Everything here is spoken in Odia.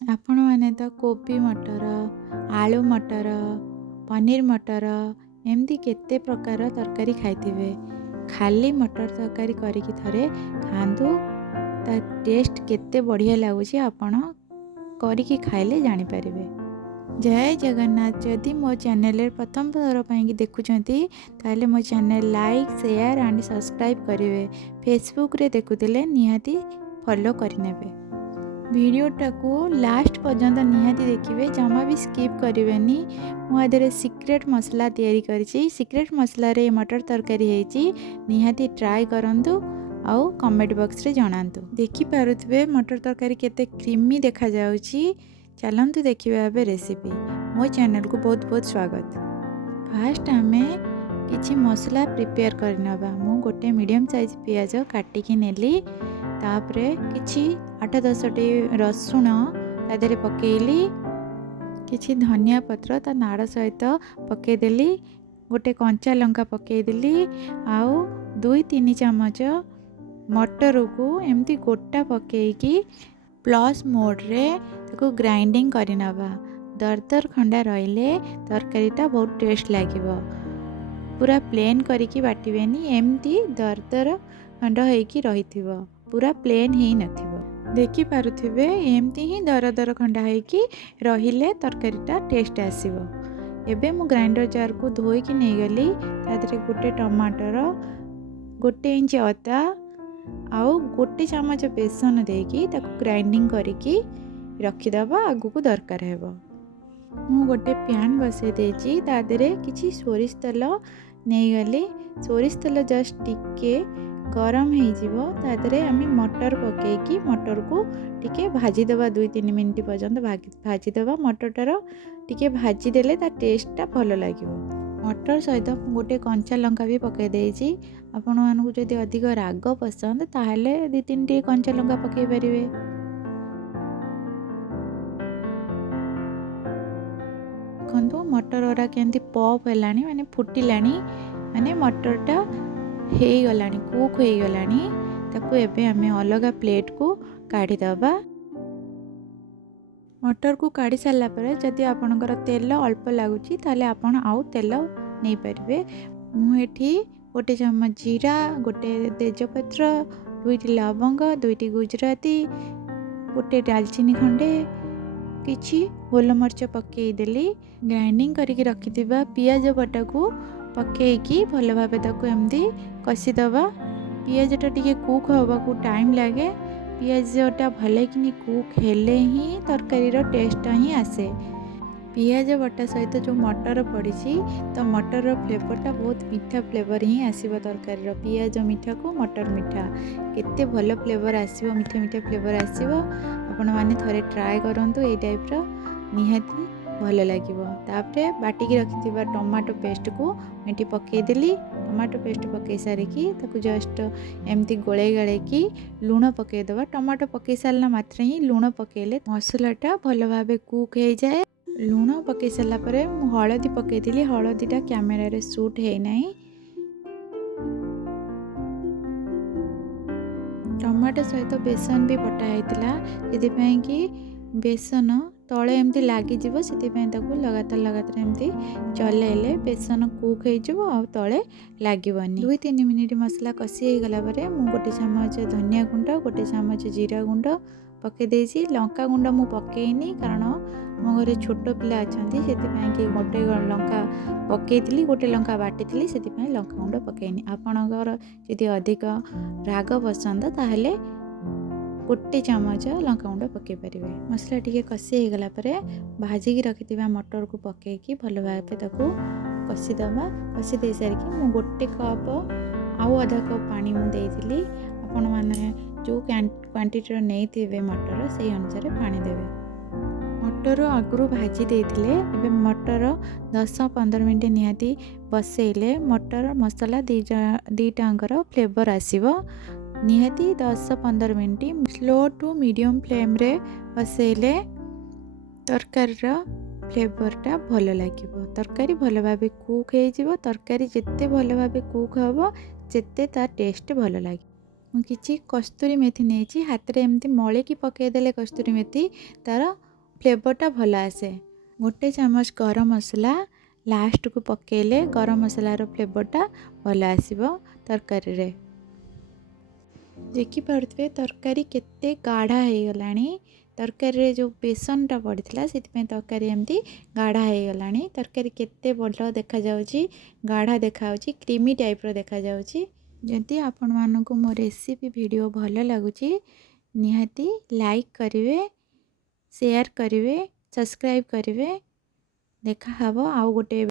ଆପଣମାନେ ତ କୋବି ମଟର, ଆଳୁ ମଟର, ପନିର ମଟର ଏମିତି କେତେ ପ୍ରକାର ତରକାରୀ ଖାଇଥିବେ। ଖାଲି ମଟର ତରକାରୀ କରିକି ଥରେ ଖାଆନ୍ତୁ, ତା ଟେଷ୍ଟ କେତେ ବଢ଼ିଆ ଲାଗୁଛି ଆପଣ କରିକି ଖାଇଲେ ଜାଣିପାରିବେ। ଜୟ ଜଗନ୍ନାଥ। ଯଦି ମୋ ଚ୍ୟାନେଲରେ ପ୍ରଥମ ଥର ପାଇଁକି ଦେଖୁଛନ୍ତି ତାହେଲେ ମୋ channel like, share and subscribe କରିବେ। ଫେସବୁକରେ ଦେଖୁଥିଲେ ନିହାତି ଫଲୋ କରିନେବେ। ଭିଡ଼ିଓଟାକୁ ଲାଷ୍ଟ ପର୍ଯ୍ୟନ୍ତ ନିହାତି ଦେଖିବେ, ଜମା ବି ସ୍କିପ୍ କରିବେନି। ମୁଁ ଆଦେହରେ ସିକ୍ରେଟ୍ ମସଲା ତିଆରି କରିଛି। ସିକ୍ରେଟ୍ ମସଲାରେ ମଟର ତରକାରୀ ହେଇଛି। ନିହାତି ଟ୍ରାଏ କରନ୍ତୁ ଆଉ କମେଣ୍ଟ ବକ୍ସରେ ଜଣାନ୍ତୁ। ଦେଖିପାରୁଥିବେ ମଟର ତରକାରୀ କେତେ କ୍ରିମି ଦେଖାଯାଉଛି। ଚାଲନ୍ତୁ ଦେଖିବା ଏବେ ରେସିପି। ମୋ ଚ୍ୟାନେଲକୁ ବହୁତ ବହୁତ ସ୍ୱାଗତ। ଫାଷ୍ଟ ଆମେ କିଛି ମସଲା ପ୍ରିପେୟାର କରିନେବା। ମୁଁ ଗୋଟେ ମିଡ଼ିୟମ୍ ସାଇଜ୍ ପିଆଜ କାଟିକି ନେଲି। ତାପରେ କିଛି 8-10ଟି ରସୁଣ ତା ଦେହରେ ପକେଇଲି। କିଛି ଧନିଆ ପତ୍ର ତା ନାଡ଼ ସହିତ ପକେଇଦେଲି। ଗୋଟେ କଞ୍ଚା ଲଙ୍କା ପକେଇଦେଲି। ଆଉ 2-3 ଚାମଚ ମଟରକୁ ଏମିତି ଗୋଟା ପକେଇକି ପ୍ଲସ୍ ମୋଡ଼ରେ ତାକୁ ଗ୍ରାଇଣ୍ଡିଙ୍ଗ କରିନେବା। ଦରଦର ଖଣ୍ଡା ରହିଲେ ତରକାରୀଟା ବହୁତ ଟେଷ୍ଟ ଲାଗିବ। ପୁରା ପ୍ଲେନ୍ କରିକି ବାଟିବେନି, ଏମିତି ଦରଦର ଖଣ୍ଡ ହେଇକି ରହିଥିବ, ପୁରା ପ୍ଲେନ୍ ହେଇନଥିବ। ଦେଖିପାରୁଥିବେ ଏମିତି ହିଁ ଦରଦର ଖଣ୍ଡା ହେଇକି ରହିଲେ ତରକାରୀଟା ଟେଷ୍ଟ ଆସିବ। ଏବେ ମୁଁ ଗ୍ରାଇଣ୍ଡର ଜାରକୁ ଧୋଇକି ନେଇଗଲି। ତା ଦେହରେ ଗୋଟେ ଟମାଟର, 1 ଇଞ୍ଚ ଅଦା ଆଉ 1 ଚାମଚ ବେସନ ଦେଇକି ତାକୁ ଗ୍ରାଇଣ୍ଡିଙ୍ଗ କରିକି ରଖିଦେବା, ଆଗକୁ ଦରକାର ହେବ। ମୁଁ ଗୋଟେ ପ୍ୟାନ୍ ବସାଇ ଦେଇଛି, ତା ଦେହରେ କିଛି ସୋରିଷ ତେଲ ନେଇଗଲି। ସୋରିଷ ତେଲ ଜଷ୍ଟ ଟିକେ ଗରମ ହେଇଯିବ, ତା ଦେହରେ ଆମେ ମଟର ପକେଇକି ମଟରକୁ ଟିକେ ଭାଜିଦେବା। 2-3 ମିନିଟ୍ ପର୍ଯ୍ୟନ୍ତ ଭାଜିଦେବା। ମଟରଟାର ଟିକେ ଭାଜିଦେଲେ ତା ଟେଷ୍ଟଟା ଭଲ ଲାଗିବ। ମଟର ସହିତ ମୁଁ ଗୋଟେ କଞ୍ଚା ଲଙ୍କା ବି ପକାଇ ଦେଇଛି। ଆପଣମାନଙ୍କୁ ଯଦି ଅଧିକ ରାଗ ପସନ୍ଦ ତାହେଲେ 2-3ଟି କଞ୍ଚା ଲଙ୍କା ପକାଇ ପାରିବେ। ଦେଖନ୍ତୁ ମଟର ଗୁଡ଼ା କେମିତି ପପ୍ ହେଲାଣି, ମାନେ ଫୁଟିଲାଣି, ମାନେ ମଟରଟା ହେଇଗଲାଣି, କୁକ୍ ହେଇଗଲାଣି। ତାକୁ ଏବେ ଆମେ ଅଲଗା ପ୍ଲେଟ୍କୁ କାଢ଼ିଦେବା। ମଟରକୁ କାଢ଼ି ସାରିଲା ପରେ ଯଦି ଆପଣଙ୍କର ତେଲ ଅଳ୍ପ ଲାଗୁଛି ତାହେଲେ ଆପଣ ଆଉ ତେଲ ନେଇପାରିବେ। ମୁଁ ଏଠି 1 ଚାମଚ ଜିରା, 1 ତେଜପତ୍ର, 2ଟି ଲବଙ୍ଗ, 2ଟି ଗୁଜୁରାତି, 1 ଡାଲଚିନି ଖଣ୍ଡେ, କିଛି ଗୋଲମରିଚ ପକେଇଦେଲି। ଗ୍ରାଇଣ୍ଡିଙ୍ଗ କରିକି ରଖିଥିବା ପିଆଜ ବଟାକୁ ପକେଇକି ଭଲ ଭାବେ ତାକୁ ଏମିତି କଷିଦେବା। ପିଆଜଟା ଟିକେ କୁକ୍ ହେବାକୁ ଟାଇମ୍ ଲାଗେ। ପିଆଜଟା ଭଲକିନି କୁକ୍ ହେଲେ ହିଁ ତରକାରୀର ଟେଷ୍ଟଟା ହିଁ ଆସେ। ପିଆଜ ବଟା ସହିତ ଯେଉଁ ମଟର ପଡ଼ିଛି ତ ମଟରର ଫ୍ଲେଭରଟା ବହୁତ ମିଠା ଫ୍ଲେଭର ହିଁ ଆସିବ ତରକାରୀର। ପିଆଜ ମିଠାକୁ ମଟର ମିଠା, କେତେ ଭଲ ଫ୍ଲେଭର ଆସିବ, ମିଠା ମିଠା ଫ୍ଲେଭର ଆସିବ। ଆପଣମାନେ ଥରେ ଟ୍ରାଏ କରନ୍ତୁ, ଏଇ ଟାଇପ୍ର ନିହାତି ଭଲ ଲାଗିବ। ତାପରେ ବାଟିକି ରଖିଥିବା ଟମାଟୋ ପେଷ୍ଟକୁ ଏଠି ପକେଇଦେଲି। ଟମାଟୋ ପେଷ୍ଟ ପକେଇ ସାରିକି ତାକୁ ଜଷ୍ଟ ଏମିତି ଗୋଳେଇ ଗାଳେଇକି ଲୁଣ ପକେଇଦେବା। ଟମାଟୋ ପକେଇ ସାରିଲା ମାତ୍ରେ ହିଁ ଲୁଣ ପକେଇଲେ ମସଲାଟା ଭଲ ଭାବେ କୁକ୍ ହେଇଯାଏ। ଲୁଣ ପକେଇ ସାରିଲା ପରେ ମୁଁ ହଳଦୀ ପକେଇଥିଲି। ହଳଦୀଟା କ୍ୟାମେରାରେ ସୁଟ୍ ହେଇନାହିଁ। ଟମାଟୋ ସହିତ ବେସନ ବି ବଟା ହେଇଥିଲା, ସେଥିପାଇଁ କି ବେସନ ତଳେ ଏମିତି ଲାଗିଯିବ। ସେଥିପାଇଁ ତାକୁ ଲଗାତାର ଏମିତି ଚଲେଇଲେ ବେସନ କୁକ୍ ହେଇଯିବ ଆଉ ତଳେ ଲାଗିବନି। 2-3 ମିନିଟ୍ ମସଲା କଷି ହେଇଗଲା ପରେ ମୁଁ 1 ଚାମଚ ଧନିଆ ଗୁଣ୍ଡ, 1 ଚାମଚ ଜିରା ଗୁଣ୍ଡ ପକେଇ ଦେଇଛି। ଲଙ୍କା ଗୁଣ୍ଡ ମୁଁ ପକେଇନି, କାରଣ ମୋ ଘରେ ଛୋଟ ପିଲା ଅଛନ୍ତି, ସେଥିପାଇଁ କି 1 ଲଙ୍କା ପକେଇଥିଲି, 1 ଲଙ୍କା ବାଟିଥିଲି, ସେଥିପାଇଁ ଲଙ୍କା ଗୁଣ୍ଡ ପକେଇନି। ଆପଣଙ୍କର ଯଦି ଅଧିକ ରାଗ ପସନ୍ଦ ତାହେଲେ 1 ଚାମଚ ଲଙ୍କାଗୁଣ୍ଡ ପକାଇ ପାରିବେ। ମସଲା ଟିକେ କଷି ହେଇଗଲା ପରେ ଭାଜିକି ରଖିଥିବା ମଟରକୁ ପକେଇକି ଭଲ ଭାବେ ତାକୁ କଷିଦେବା। କଷି ଦେଇ ସାରିକି ମୁଁ 1 କପ୍ ଆଉ ଅଧା କପ୍ ପାଣି ମୁଁ ଦେଇଥିଲି। ଆପଣମାନେ ଯେଉଁ କ୍ୱାଣ୍ଟିଟିର ନେଇଥିବେ ମଟର ସେଇ ଅନୁସାରେ ପାଣି ଦେବେ। ମଟର ଆଗରୁ ଭାଜି ଦେଇଥିଲେ, ଏବେ ମଟର 10-15 ମିନିଟ୍ ନିହାତି ବସେଇଲେ ମଟର ମସଲା ଦୁଇଟାଙ୍କର ଫ୍ଲେଭର ଆସିବ। ନିହାତି 10-15 ମିନିଟ୍ ସ୍ଲୋ ଟୁ ମିଡ଼ିୟମ୍ ଫ୍ଲେମ୍ରେ ବସେଇଲେ ତରକାରୀର ଫ୍ଲେଭରଟା ଭଲ ଲାଗିବ। ତରକାରୀ ଭଲ ଭାବେ କୁକ୍ ହେଇଯିବ। ତରକାରୀ ଯେତେ ଭଲ ଭାବେ କୁକ୍ ହେବ ସେତେ ତା ଟେଷ୍ଟ ଭଲ ଲାଗିବ। ମୁଁ କିଛି କସ୍ତୁରୀ ମେଥି ନେଇଛି, ହାତରେ ଏମିତି ମଳିକି ପକାଇଦେଲେ କସ୍ତୁରୀ ମେଥି ତାର फ्लेवरटा भल आसे। गोटे चामच गरम मसला लास्ट को पकेले गरम मसलार फ्लेवरटा भल आसिबो तरकारी रे। देखि पारुथबे तरकारी केते गाढ़ा हो गलानी। तरकारी रे जो बेसनटा पड़िथिला सेति तरकारी एमती गाढ़ा हो गलानी। तरकारी केते भल देखा जाउची, गाढ़ा देखा जाउची, क्रीमी टाइप रो देखा जाउची। जदि आपण मानकु मो रेसिपी वीडियो भल लागुची निहाती लाइक करिवे, शेयर करिवे, सब्सक्राइब करिवे। देखा हबो आउ गोटे